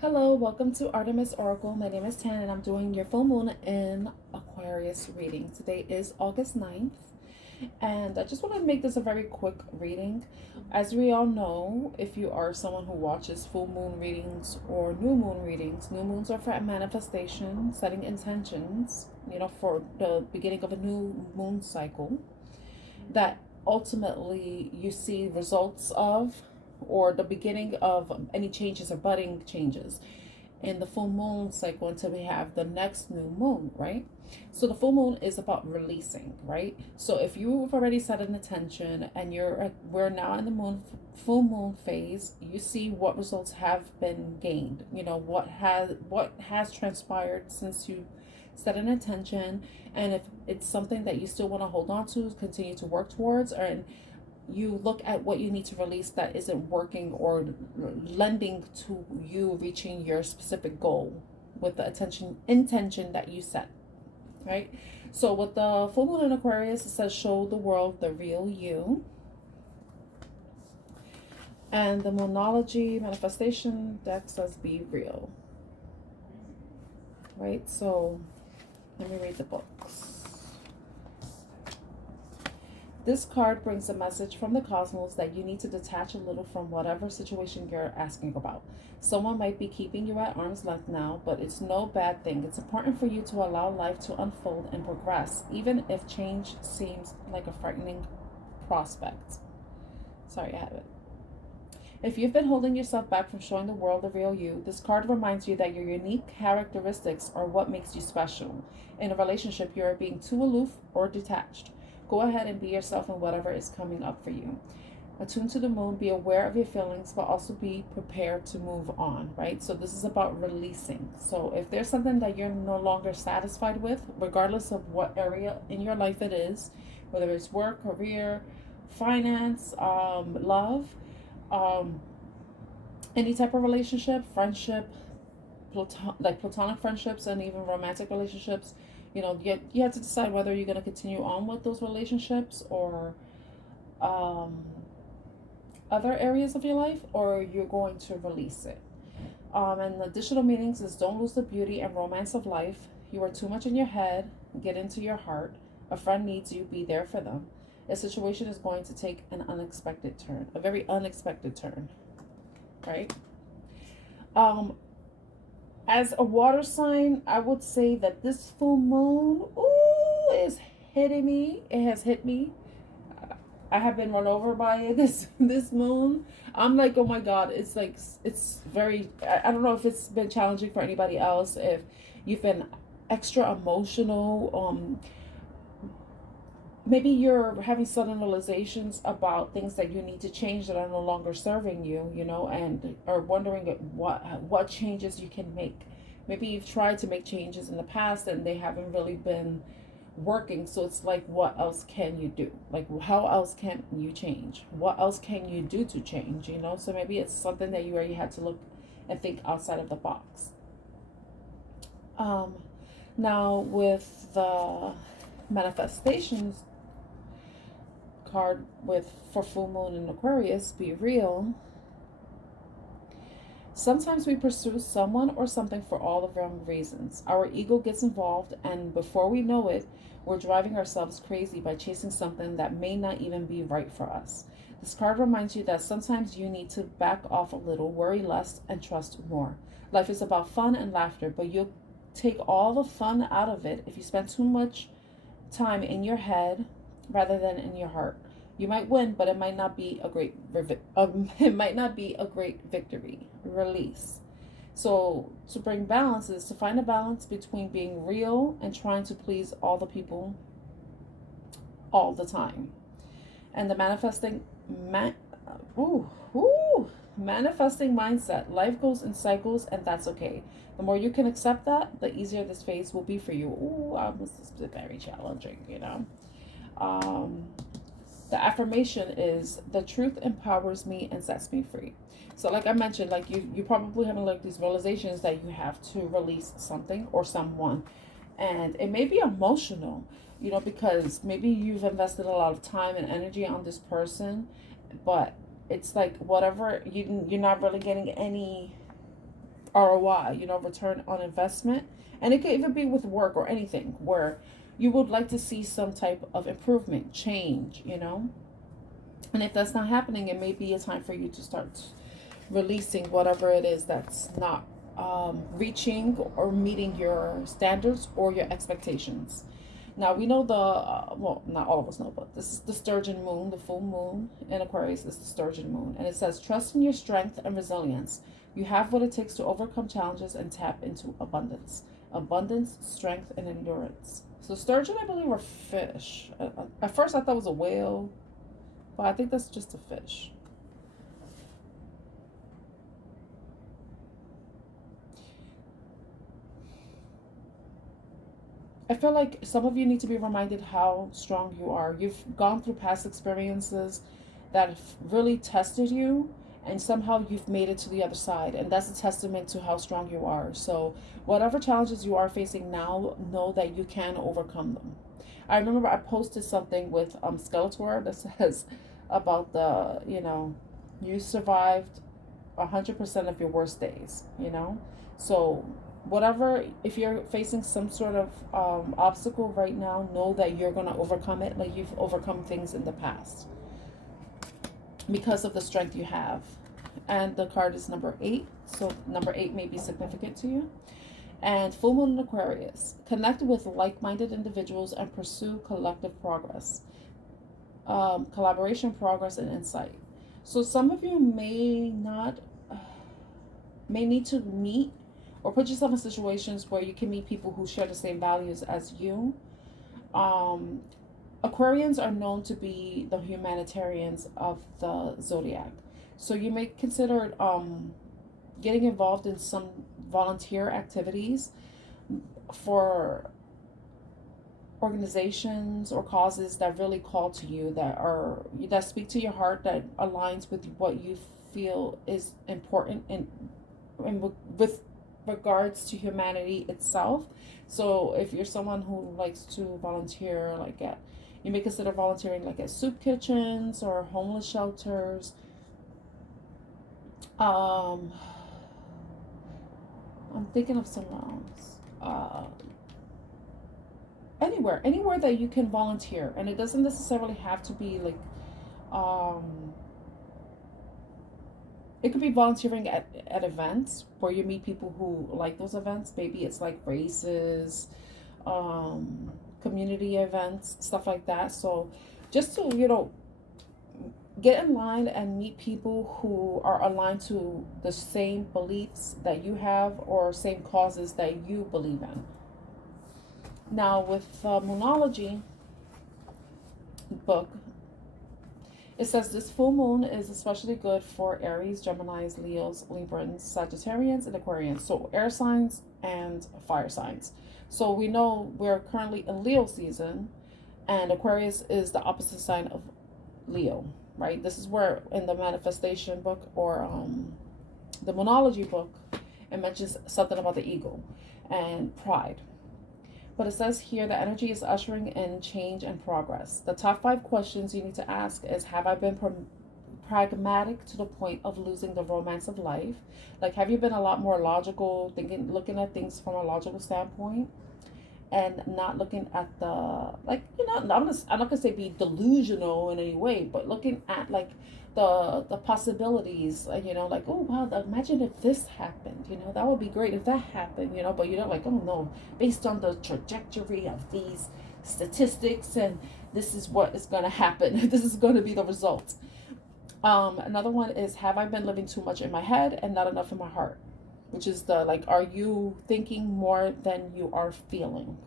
Hello, welcome to Artemis Oracle. My name is Tan and I'm doing your full moon in Aquarius reading. Today is August 9th and I just want to make this a very quick reading. As we all know, if you are someone who watches full moon readings or new moon readings, new moons are for manifestation, setting intentions, for the beginning of a new moon cycle that ultimately you see results of, or the beginning of any changes or budding changes in the full moon cycle until we have the next new moon, right? So the full moon is about releasing, right? So if you've already set an intention and we're now in the full moon phase, you see what results have been gained. What has transpired since you set an intention, and if it's something that you still want to hold on to, continue to work towards, and you look at what you need to release that isn't working or lending to you reaching your specific goal with the intention that you set, right? So with the full moon in Aquarius, it says show the world the real you. And the Moonology manifestation deck says be real, right? So let me read the books. This card brings a message from the cosmos that you need to detach a little from whatever situation you're asking about. Someone might be keeping you at arm's length now, but it's no bad thing. It's important for you to allow life to unfold and progress, even if change seems like a frightening prospect. Sorry, I have it. If you've been holding yourself back from showing the world the real you, this card reminds you that your unique characteristics are what makes you special. In a relationship, you are being too aloof or detached. Go ahead and be yourself in whatever is coming up for you. Attune to the moon, be aware of your feelings, but also be prepared to move on, right? So this is about releasing. So if there's something that you're no longer satisfied with, regardless of what area in your life it is, whether it's work, career, finance, love, any type of relationship, friendship, platonic friendships, and even romantic relationships, you have to decide whether you're going to continue on with those relationships or other areas of your life, or you're going to release it. And the additional meanings is don't lose the beauty and romance of life. You are too much in your head. Get into your heart. A friend needs you. Be there for them. A situation is going to take an unexpected turn, a very unexpected turn, right? As a water sign, I would say that this full moon, is hitting me. It has hit me. I have been run over by this moon. I'm like, oh my God, it's very, I don't know if it's been challenging for anybody else, if you've been extra emotional, maybe you're having sudden realizations about things that you need to change that are no longer serving you, and are wondering what changes you can make. Maybe you've tried to make changes in the past and they haven't really been working. So it's like, what else can you do? Like, how else can you change? What else can you do to change? So maybe it's something that you already had to look and think outside of the box. Now with the manifestations card for full moon in Aquarius, be real. Sometimes we pursue someone or something for all the wrong reasons. Our ego gets involved, and before we know it, we're driving ourselves crazy by chasing something that may not even be right for us. This card reminds you that sometimes you need to back off a little, worry less, and trust more. Life is about fun and laughter, but you'll take all the fun out of it if you spend too much time in your head rather than in your heart. You might win, but it might not be a great victory. Release. So to bring balance is to find a balance between being real and trying to please all the people all the time. And the manifesting mindset. Life goes in cycles, and that's okay. The more you can accept that, the easier this phase will be for you. This is very challenging, the affirmation is the truth empowers me and sets me free. So like I mentioned, like you probably having like these realizations that you have to release something or someone, and it may be emotional, because maybe you've invested a lot of time and energy on this person, but it's like whatever, you're not really getting any ROI, you know, return on investment. And it could even be with work or anything where you would like to see some type of improvement, change, you know. And if that's not happening, it may be a time for you to start releasing whatever it is that's not reaching or meeting your standards or your expectations. Now we know well, not all of us know, but this is the sturgeon moon, the full moon in Aquarius is the sturgeon moon. And it says, trust in your strength and resilience. You have what it takes to overcome challenges and tap into abundance. Abundance, strength, and endurance. So sturgeon, I believe, are fish. At first I thought it was a whale, but I think that's just a fish. I feel like some of you need to be reminded how strong you are. You've gone through past experiences that have really tested you, and somehow you've made it to the other side. And that's a testament to how strong you are. So, whatever challenges you are facing now, know that you can overcome them. I remember I posted something with Skeletor that says about you survived 100% of your worst days, you know? So, whatever, if you're facing some sort of obstacle right now, know that you're going to overcome it like you've overcome things in the past because of the strength you have. And the card is number 8, so number 8 may be significant to you. And full moon in Aquarius, connect with like-minded individuals and pursue collective progress, collaboration, progress, and insight. So some of you may need to meet or put yourself in situations where you can meet people who share the same values as you. Aquarians are known to be the humanitarians of the zodiac. So you may consider getting involved in some volunteer activities for organizations or causes that really call to you, that speak to your heart, that aligns with what you feel is important and with regards to humanity itself. So if you're someone who likes to volunteer, you may consider volunteering like at soup kitchens or homeless shelters. I'm thinking of somewhere else. Anywhere that you can volunteer, and it doesn't necessarily have to be like it could be volunteering at events where you meet people who like those events. Maybe it's like races, community events, stuff like that. So just to, get in line and meet people who are aligned to the same beliefs that you have or same causes that you believe in. Now with Moonology book, it says this full moon is especially good for Aries, Geminis, Leos, Librans, Sagittarians, and Aquarians. So air signs and fire signs. So we know we're currently in Leo season, and Aquarius is the opposite sign of Leo, right? This is where in the manifestation book or the Moonology book, it mentions something about the ego and pride. But it says here the energy is ushering in change and progress. The top 5 questions you need to ask is, have I been pragmatic to the point of losing the romance of life? Like, have you been a lot more logical, looking at things from a logical standpoint, and not looking at I'm not gonna say be delusional in any way, but looking at like the possibilities, like, oh wow, imagine if this happened, that would be great if that happened, but you're not like, oh no, based on the trajectory of these statistics, and this is what is going to happen. This is going to be the result. Another one is, have I been living too much in my head and not enough in my heart? Which is are you thinking more than you are feeling?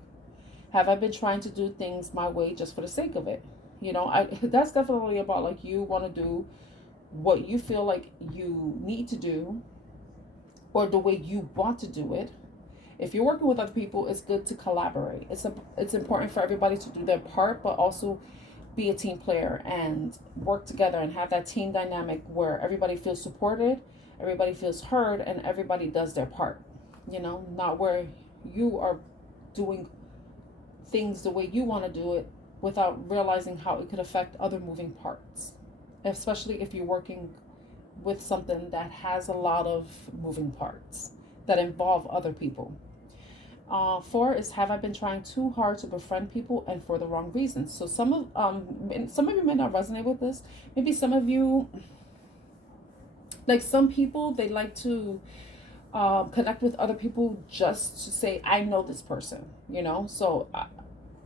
Have I been trying to do things my way just for the sake of it? That's definitely about like you want to do what you feel like you need to do or the way you want to do it. If you're working with other people, it's good to collaborate. It's important for everybody to do their part, but also be a team player and work together and have that team dynamic where everybody feels supported, everybody feels heard, and everybody does their part. Not where you are doing things the way you want to do it without realizing how it could affect other moving parts, especially if you're working with something that has a lot of moving parts. that involve other people. 4 is, have I been trying too hard to befriend people and for the wrong reasons? So some of you may not resonate with this. Maybe some of you, like some people, they like to connect with other people just to say, I know this person, you know? So I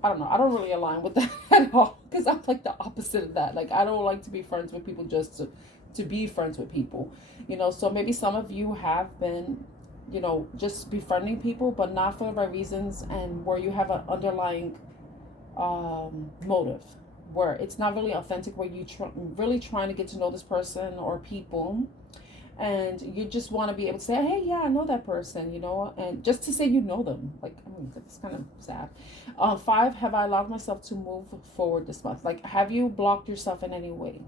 don't know. I don't really align with that at all, because I'm like the opposite of that. Like, I don't like to be friends with people just to be friends with people, you know? So maybe some of you have been, you know, just befriending people, but not for the right reasons, and where you have an underlying motive, where it's not really authentic, where you really trying to get to know this person or people, and you just want to be able to say, hey, yeah, I know that person, you know, and just to say you know them. Like, I mean, it's kind of sad. 5, have I allowed myself to move forward this month? Like, have you blocked yourself in any way?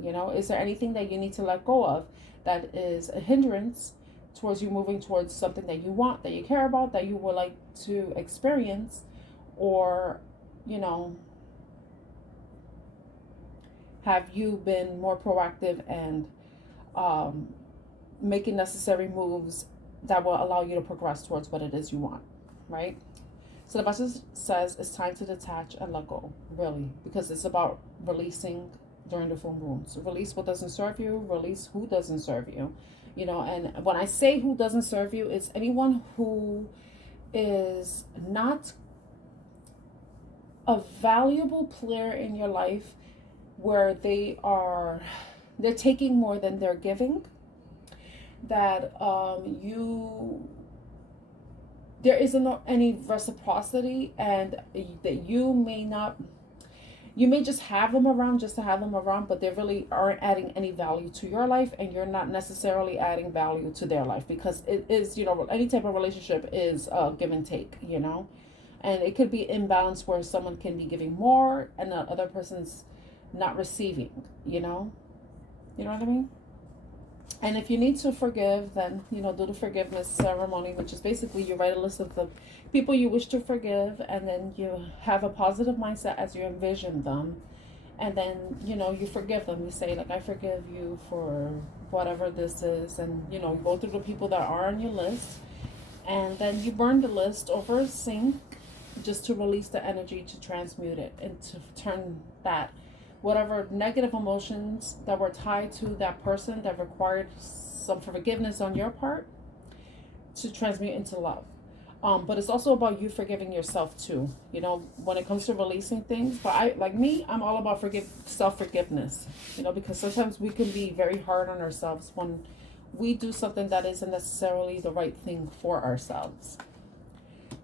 You know, is there anything that you need to let go of that is a hindrance towards you moving towards something that you want, that you care about, that you would like to experience? Or, you know, have you been more proactive and making necessary moves that will allow you to progress towards what it is you want, right? So the message says it's time to detach and let go, really, because it's about releasing during the full moon. So release what doesn't serve you, release who doesn't serve you, you know. And when I say who doesn't serve you, it's anyone who is not a valuable player in your life, where they're taking more than they're giving, that there isn't any reciprocity, and that you may just have them around just to have them around, but they really aren't adding any value to your life, and you're not necessarily adding value to their life, because it is, you know, any type of relationship is give and take, you know. And it could be imbalance, where someone can be giving more and the other person's not receiving, you know what I mean? And if you need to forgive, then, you know, do the forgiveness ceremony, which is basically you write a list of the people you wish to forgive, and then you have a positive mindset as you envision them, and then, you know, you forgive them. You say, like, I forgive you for whatever this is, and, you know, you go through the people that are on your list, and then you burn the list over a sink, just to release the energy, to transmute it, and to turn that whatever negative emotions that were tied to that person that required some forgiveness on your part, to transmute into love. But it's also about you forgiving yourself too, you know, when it comes to releasing things. But I'm all about self-forgiveness, you know, because sometimes we can be very hard on ourselves when we do something that isn't necessarily the right thing for ourselves.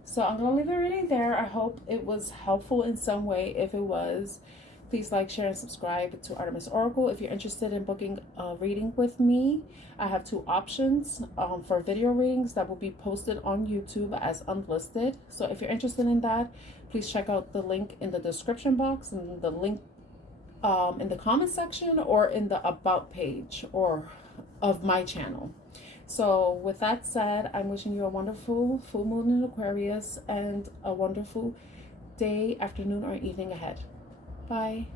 So I'm going to leave the reading there. I hope it was helpful in some way. If it was, please like, share, and subscribe to Artemis Oracle. If you're interested in booking a reading with me, I have 2 options for video readings that will be posted on YouTube as unlisted. So if you're interested in that, please check out the link in the description box, and the link in the comment section, or in the about page or of my channel. So with that said, I'm wishing you a wonderful full moon in Aquarius, and a wonderful day, afternoon, or evening ahead. Bye.